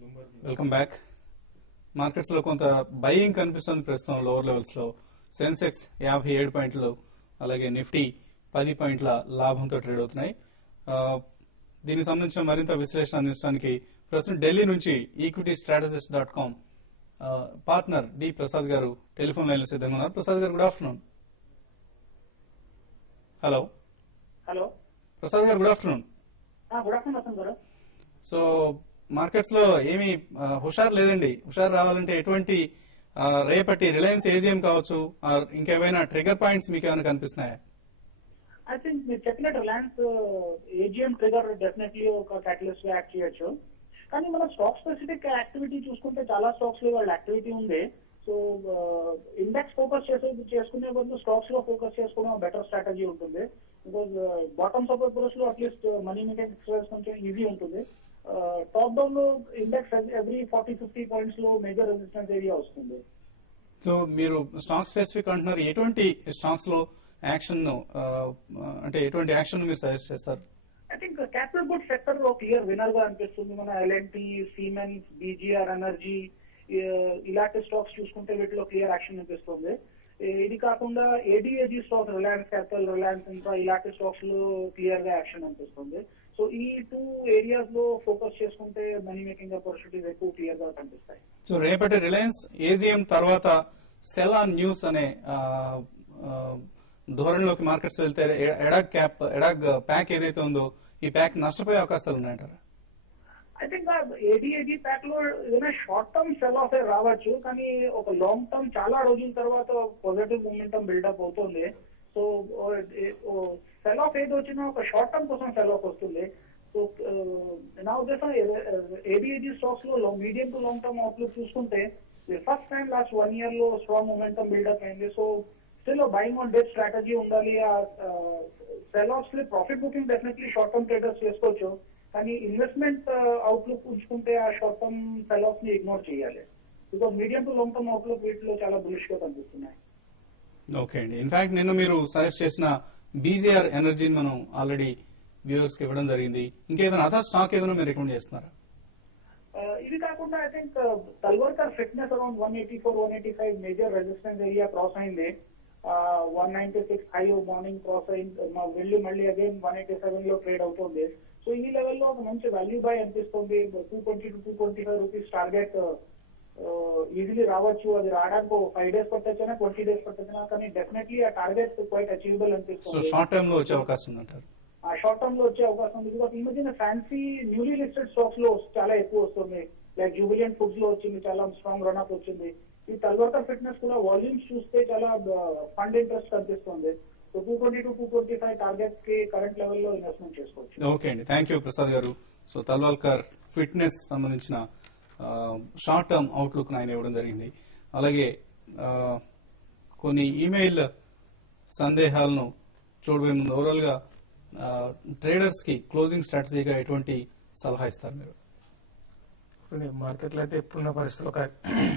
Welcome back. Markets లో కొంత buying కనిపిస్తుంది ప్రస్తుతం లోవర్ లెవెల్స్ లో. సెన్సెక్స్ 57 పాయింట్లు, అలాగే నిఫ్టీ 10 పాయింట్ల లాభంతో ట్రేడ్ అవుతున్నాయి. దీనికి సంబంధించిన మరింత విశ్లేషణ అందించడానికి ప్రస్తుతం ఢిల్లీ నుంచి equitystrategist.com పార్ట్నర్ డి ప్రసాద్ గారు టెలిఫోన్ లైన్ లో సిద్ధంగా ఉన్నారు. ప్రసాద్ గారు, good afternoon. Hello hello Prasad గారు, గుడ్ ఆఫ్టర్నూన్. గుడ్ ఆఫ్టర్నూన్ గారు. సో మార్కెట్స్ లో ఏమీ హుషారు లేదండి. హుషారు రావాలంటే ఎటువంటి రేపటి రిలయన్స్ ఏజిఎం కావచ్చు, ఇంకేమైనా ట్రిగర్ పాయింట్స్ మీకు ఏమైనా కనిపిస్తున్నాయా? ఐ థింక్ మీరు చెప్పినట్టు రిలయన్స్ ఏజిఎం ట్రిగర్ డెఫినెట్లీ ఒక క్యాటలిస్ట్ గా యాక్ట్ చేయొచ్చు. కానీ మన స్టాక్ స్పెసిఫిక్ యాక్టివిటీ చూసుకుంటే చాలా స్టాక్స్ లో వాళ్ళ యాక్టివిటీ ఉంది. సో ఇండెక్స్ ఫోకస్ చేసుకునే బదులు స్టాక్స్ లో ఫోకస్ చేసుకోవడం బెటర్ స్ట్రాటజీ ఉంటుంది. బికాజ్ బాటమ్ సపోర్ట్ ప్రైస్ లో అట్లీస్ట్ మనీ మేకింగ్ ఎక్సర్సైజ్ కొంచెం ఈజీ ఉంటుంది. టాప్ డౌన్ లో ఇండెక్స్ ఎవ్రీ 40-50 పాయింట్స్ లో మేజర్ రెసిస్టెన్స్ ఏరియా వస్తుంది. సో మీరు స్టాక్ స్పెసిఫిక్ అంటున్నారు, ఎటువంటి స్టాక్స్ లో యాక్షన్ అంటే ఎటువంటి యాక్షన్ మీరు సజెస్ట్ చేస్తారు? I think capital good sector లో క్లియర్ విన్నర్ గా అనిపిస్తుంది. మన ఎల్ఎన్టీ, సిమెన్స్, బీజీఆర్ ఎనర్జీ ఇలాంటి స్టాక్స్ చూసుకుంటే వీటిలో క్లియర్ యాక్షన్ అనిపిస్తుంది. ఇది కాకుండా ADAG stocks, Reliance Capital, Reliance Infra ఇలాంటి స్టాక్స్ లో క్లియర్ గా యాక్షన్ అనిపిస్తుంది. సో ఈ 2 ఏరియాస్ లో ఫోకస్ చేసుకుంటే మనీ మేకింగ్ ఆపర్చునిటీస్ ఎక్కువ క్లియర్ గా కనిపిస్తాయి. సో రేపటి రిలయన్స్ ఏజిఎం తర్వాత సెల్ ఆన్ న్యూస్ అనే ధోరణిలోకి మార్కెట్స్ వెళ్తే ఎడాగ్ ప్యాక్ ఏదైతే ఉందో ఈ ప్యాక్ నష్టపోయే అవకాశాలు ఉన్నాయంటారా? ఐ థింక్ ఏడీఏజీ ప్యాక్ లో ఏదైనా షార్ట్ టర్మ్ సెల్ ఆఫ్ రావచ్చు, కానీ ఒక లాంగ్ టర్మ్ చాలా రోజుల తర్వాత పాజిటివ్ మూమెంటం బిల్డప్ అవుతుంది. సో సెల్ ఆఫ్ ఏది వచ్చినా ఒక షార్ట్ టర్మ్ కోసం సెల్ ఆఫ్ వస్తుంది. సో నా ఉద్దేశం ఏడీఏజీ స్టాక్స్ లో medium to long term outlook చూసుకుంటే ఫస్ట్ టైం లాస్ట్ 1 year లో స్ట్రాంగ్ మూమెంటం బిల్డప్ అయింది. So still buying on debt strategy ఉండాలి. సెల్ ఆఫ్స్ లో profit booking definitely short term traders చేసుకోవచ్చు, కానీ ఇన్వెస్ట్మెంట్ అవుట్లుక్ ఉంచుకుంటే ఆ షార్ట్ టర్మ్ సెల్ ఆఫ్ ని ఇగ్నోర్ చేయాలి. Because medium to long term outlook వీటిలో చాలా బులిష్ గా కనిపిస్తున్నాయి. ఓకే అండి. ఇన్ఫాక్ట్ నిన్న మీరు సజెస్ట్ చేసిన బీజీఆర్ ఎనర్జీని మనం ఆల్రెడీ వ్యూవర్స్ కి ఇవ్వడం జరిగింది. ఇంకేదైనా అదర్ స్టాక్ ఏదైనా మీరు రికమెండ్ చేస్తున్నారా? ఇది కాకుండా I think Talwalkar fitness around 184-185 major resistance area cross అయింది. 196 హై మార్నింగ్ క్రాస్ అయింది, వెళ్ళి మళ్ళీ అగైన్ 187 లో ట్రేడ్ అవుతుంది. సో ఈ లెవెల్లో ఒక మంచి వాల్యూ బై అనిపిస్తుంది. 220-225 రూపీస్ టార్గెట్ ఈజీలీ రావచ్చు. అది రావడానికి 5 days పట్టొచ్చినా 20 days పట్టొచ్చినా, కానీ డెఫినెట్లీ ఆ టార్గెట్ క్వైట్ అచీవబుల్ అనిపిస్తుంది. షార్ట్ టర్మ్ లో వచ్చే అవకాశం ఉందంటారు? ఆ షార్ట్ టర్మ్ లో వచ్చే అవకాశం ఉంది. బికాస్ ఈ మధ్యన ఫ్యాన్సీ న్యూలీ లిస్టెడ్ స్టాక్స్ లో చాలా ఎక్కువ వస్తుంది. లైక్ జూబిలియంట్ ఫుడ్స్ లో వచ్చింది, చాలా స్ట్రాంగ్ రన్అప్ వచ్చింది. ఈ తల్వర్కర్ ఫిట్నెస్ కూడా వాల్యూమ్స్ చూస్తే చాలా ఫండ్ ఇంట్రెస్ట్ కనిపిస్తుంది. సో 220-225 టార్గెట్ కి కరెంట్ లెవెల్లో ఇన్వెస్ట్మెంట్ చేసుకోవచ్చు. ఓకే అండి, థ్యాంక్ యూ ప్రసాద్ గారు. సో తల్వాల్కర్ ఫిట్నెస్ సంబంధించిన షార్ట్ టర్మ్ అవుట్లుక్ ఆయన ఇవ్వడం జరిగింది. అలాగే కొన్ని ఈమెయిల్ సందేహాలను చూడబోయే ముందు ఓవరాల్ గా ట్రేడర్స్ కి క్లోజింగ్ స్ట్రాటజీగా ఎటువంటి సలహా ఇస్తారు మీరు? మార్కెట్ లో అయితే ఇప్పుడున్న పరిస్థితుల్లో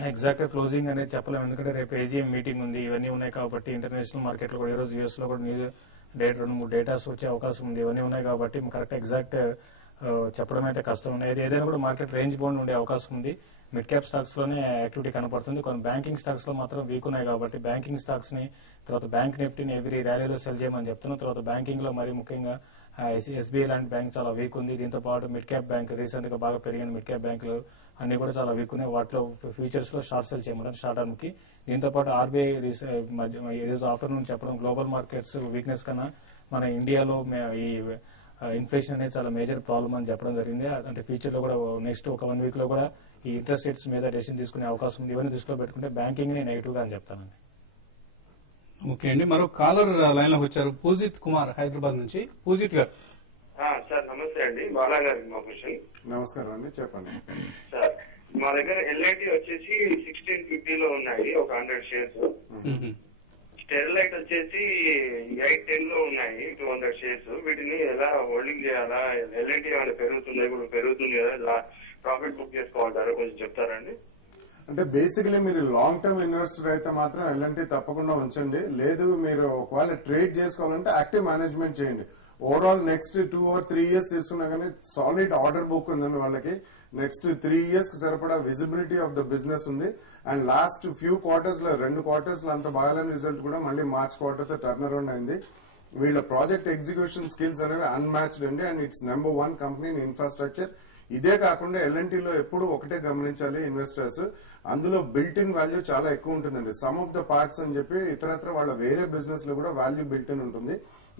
ఎగ్జాక్ట్ క్లోజింగ్ అనేది చెప్పలేము, ఎందుకంటే రేపు ఏజీఎం మీటింగ్ ఉంది, ఇవన్నీ ఉన్నాయి కాబట్టి. ఇంటర్నేషనల్ మార్కెట్ లో కూడా ఈ రోజు యూఎస్ లో కూడా 2-3 డేటాస్ వచ్చే అవకాశం ఉంది, ఇవన్నీ ఉన్నాయి కాబట్టి కరెక్ట్ ఎగ్జాక్ట్ చెప్పడం అయితే కష్టం ఉంది. ఏదైనా కూడా మార్కెట్ రేంజ్ బౌండ్ ఉండే అవకాశం ఉంది. మిడ్ క్యాప్ స్టాక్స్ లోనే యాక్టివిటీ కనపడుతుంది. కొన్ని బ్యాంకింగ్ స్టాక్స్ లో మాత్రం వీక్ ఉన్నాయి కాబట్టి బ్యాంకింగ్ స్టాక్స్ ని, తర్వాత బ్యాంక్ నిఫ్టీని ఎవ్రీ ర్యాలీలో సెల్ చేయమని చెప్తున్నాం. తర్వాత బ్యాంకింగ్ లో మరి ముఖ్యంగా ఎస్బీఐ లాంటి బ్యాంక్ చాలా వీక్ ఉంది. దీంతో పాటు మిడ్ క్యాప్ బ్యాంక్ రీసెంట్ గా బాగా పెరిగిన మిడ్ క్యాప్ బ్యాంకులు అన్ని కూడా చాలా వీక్ ఉన్నాయి. వాటిలో ఫ్యూచర్స్ లో షార్ట్ సెల్ చేయమని షార్ట్ టర్మ్ కి. దీంతో పాటు ఆర్బీఐ ఈరోజు ఆఫ్టర్నూన్ చెప్పడం గ్లోబల్ మార్కెట్స్ వీక్నెస్ కన్నా మన ఇండియాలో ఈ ఇన్ఫ్లేషన్ అనేది చాలా మేజర్ ప్రాబ్లమ్ అని చెప్పడం జరిగింది. అంటే ఫ్యూచర్ లో కూడా నెక్స్ట్ ఒక 1 week లో కూడా ఈ ఇంట్రెస్ట్ రేట్స్ మీద డెసిషన్ తీసుకునే అవకాశం ఉంది. ఇవన్నీ దృష్టిలో పెట్టుకుంటే బ్యాంకింగ్ ని నెగిటివ్ గా అని చెప్తానండి. ఓకే అండి, మరో కాలర్ లైన్ లోకి వచ్చారు. పూజిత్ కుమార్ హైదరాబాద్ నుంచి. పూజిత్ గారు. సార్ నమస్తే అండి, బాలా గారి మా క్వశ్చన్. నమస్కారం అండి, చెప్పండి సార్. మా దగ్గర ఎల్ఐటి వచ్చేసి 1650 లో ఉన్నాయి, ఒక 100 shares. స్టెరిలైట్ వచ్చేసి 810 లో ఉన్నాయి, 200 shares. వీటిని ఎలా హోల్డింగ్ చేయాలా? ఎల్ఐటి ఏమైనా పెరుగుతుంది, ఇప్పుడు పెరుగుతుంది కదా, ప్రాఫిట్ బుక్ చేసుకోవాలంటారా? కొంచెం చెప్తారండి. అంటే బేసికలీ మీరు లాంగ్ టర్మ్ ఇన్వెస్టర్ అయితే మాత్రం ఎల్ఎన్టీ తప్పకుండా ఉంచండి. లేదు మీరు ఒకవేళ ట్రేడ్ చేసుకోవాలంటే యాక్టివ్ మేనేజ్మెంట్ చేయండి. ఓవరాల్ నెక్స్ట్ 2 or 3 years తీసుకున్నా కానీ సాలిడ్ ఆర్డర్ బుక్ ఉందండి వాళ్ళకి. నెక్స్ట్ 3 years కి సరిపడా విజిబిలిటీ ఆఫ్ ద బిజినెస్ ఉంది. అండ్ లాస్ట్ ఫ్యూ క్వార్టర్స్ లో 2 quarters లో అంత బాగాలేని రిజల్ట్ కూడా మళ్ళీ మార్చ్ క్వార్టర్ తో టర్న్ అరౌండ్ అయింది. వీళ్ళ ప్రాజెక్ట్ ఎగ్జిక్యూషన్ స్కిల్స్ అనేవి అన్మ్యాచ్డ్ అండి. And it's number 1 company in infrastructure. ఇదే కాకుండా ఎల్ఎన్టీలో ఎప్పుడు ఒకటే గమనించాలి ఇన్వెస్టర్స్, అందులో బిల్ట్ ఇన్ వాల్యూ చాలా ఎక్కువ ఉంటుందండి. సమ్ ఆఫ్ ద పార్ట్స్ అని చెప్పి ఇతరత్ర వాళ్ళ వేరే బిజినెస్ లో కూడా వాల్యూ బిల్ట్ ఇన్ ఉంటుంది.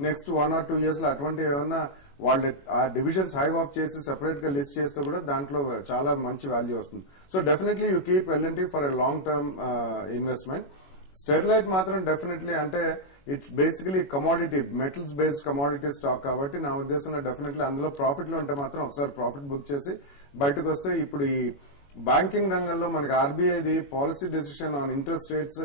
నెక్స్ట్ 1 or 2 years లో అటువంటి ఏమైనా వాళ్ళు ఆ డివిజన్స్ హైవ్ ఆఫ్ చేసి సెపరేట్ గా లిస్ట్ చేస్తే కూడా దాంట్లో చాలా మంచి వాల్యూ వస్తుంది. So definitely you keep L N T for a long term investment. Sterlite మాత్రం డెఫినెట్లీ అంటే it's basically commodity, metals based commodity stock కాబట్టి నా ఉద్దేశంలో డెఫినెట్లీ అందులో ప్రాఫిట్ లో ఉంటే మాత్రం ఒకసారి ప్రాఫిట్ బుక్ చేసి బయటకు వస్తే, ఇప్పుడు ఈ బ్యాంకింగ్ రంగంలో మనకి ఆర్బీఐది policy decision on interest rates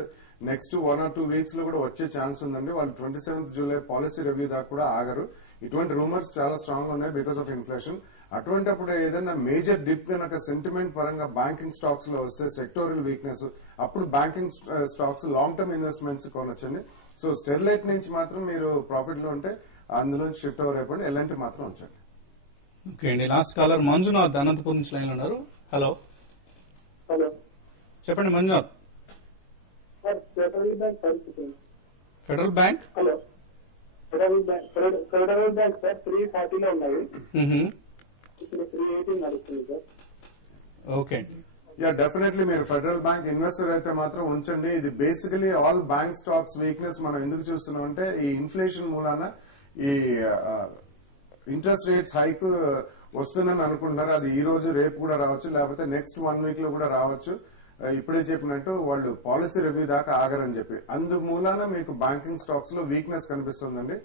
next 1 or 2 weeks లో కూడా వచ్చే ఛాన్స్ ఉందండి. వాళ్ళు 27th July పాలసీ రివ్యూ దాకా కూడా ఆగరు. ఇటువంటి రూమర్స్ చాలా స్ట్రాంగ్ ఉన్నాయి బికాస్ ఆఫ్ ఇన్ఫ్లేషన్. అటువంటిప్పుడు ఏదైనా మేజర్ డిప్ కనుక సెంటిమెంట్ పరంగా బ్యాంకింగ్ స్టాక్స్ లో వస్తే, సెక్టోరియల్ వీక్నెస్, అప్పుడు banking stocks long term investments కొనొచ్చండి. సో స్టెరిలైట్ నుంచి మాత్రం మీరు ప్రాఫిట్ లో ఉంటే అందులో షిఫ్ట్ ఓవర్ అయిపోండి, ఎలాంటి మాత్రం ఉంచండి. ఓకే అండి, లాస్ట్ కాలర్ మంజునాథ్ అనంతపూర్ నుంచి లైన్ ఉన్నారు. హలో హలో చెప్పండి మంజునాథ్. సార్, ఫెడరల్ బ్యాంక్ పరిస్థితి. Federal bank hello, federal bank sir 340 లో ఉన్నాయి, ఇప్పుడు 380 నడుస్తుంది సార్. ఓకే అండి. యా డెఫినెట్లీ మీరు ఫెడరల్ బ్యాంక్ ఇన్వెస్టర్ అయితే మాత్రం ఉంచండి. ఇది basically all bank stocks weakness మనం ఎందుకు చూస్తున్నాం అంటే ఈ ఇన్ఫ్లేషన్ మూలాన ఈ ఇంట్రెస్ట్ రేట్స్ హైక్ వస్తుందని అనుకుంటున్నారు. అది ఈ రోజు రేపు కూడా రావచ్చు, లేకపోతే నెక్స్ట్ 1 week లో కూడా రావచ్చు. ఇప్పుడే చెప్పినట్టు వాళ్ళు పాలసీ రివ్యూ దాకా ఆగరని చెప్పి, అందు మూలాన మీకు బ్యాంకింగ్ స్టాక్స్ లో వీక్నెస్ కనిపిస్తుందండి.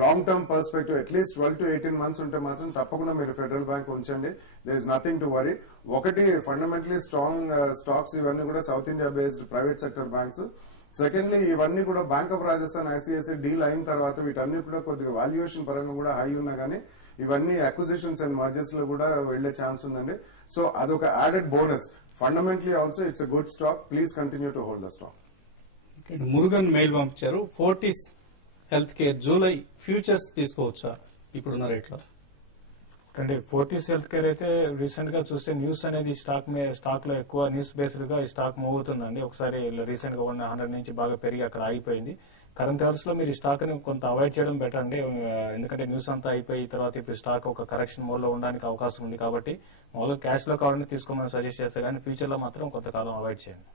లాంగ్ టర్మ్ పర్స్పెక్టివ్ అట్లీస్ట్ 12 to 18 months ఉంటే మాత్రం తప్పకుండా మీరు ఫెడరల్ బ్యాంక్ ఉంచండి. There is nothing to worry. ఒకటి ఫండమెంటలీ స్ట్రాంగ్ స్టాక్స్ ఇవన్నీ కూడా south India based private sector banks. Secondly ఇవన్నీ కూడా bank of Rajasthan ICICI deal అయిన తర్వాత వీటన్ని కూడా కొద్దిగా వాల్యుయేషన్ పరంగా కూడా హై ఉన్నా కానీ ఇవన్నీ అక్విజిషన్స్ అండ్ మర్జర్స్ లో కూడా వెళ్లే ఛాన్స్ ఉందండి. సో అదొక added bonus. Fundamentally also it's a good stock. Please continue to hold the stock. Murugan mail పంపించారు. Fortis healthcare July futures తీసుకోవచ్చా ఇప్పుడున్న రేట్లో? అంటే ఫోర్టిస్ హెల్త్ కేర్ అయితే రీసెంట్ గా చూస్తే న్యూస్ అనేది స్టాక్ లో ఎక్కువ న్యూస్ బేస్డ్ గా ఈ స్టాక్ మూవ్ అవుతుందండి. ఒకసారి రీసెంట్ గా 100 నుంచి బాగా పెరిగి అక్కడ ఆగిపోయింది. కరెంట్ అవర్స్ లో మీరు ఈ స్టాక్ ని కొంత అవాయిడ్ చేయడం బెటర్ అండి. ఎందుకంటే న్యూస్ అంతా అయిపోయి తర్వాత ఇప్పుడు స్టాక్ ఒక కరెక్షన్ మోడ్ లో ఉండడానికి అవకాశం ఉంది కాబట్టి మామూలుగా క్యాష్ లో కావాలని తీసుకోమని సజెస్ట్ చేస్తే కానీ ఫ్యూచర్ లో మాత్రం కొంతకాలం అవాయిడ్ చేయండి.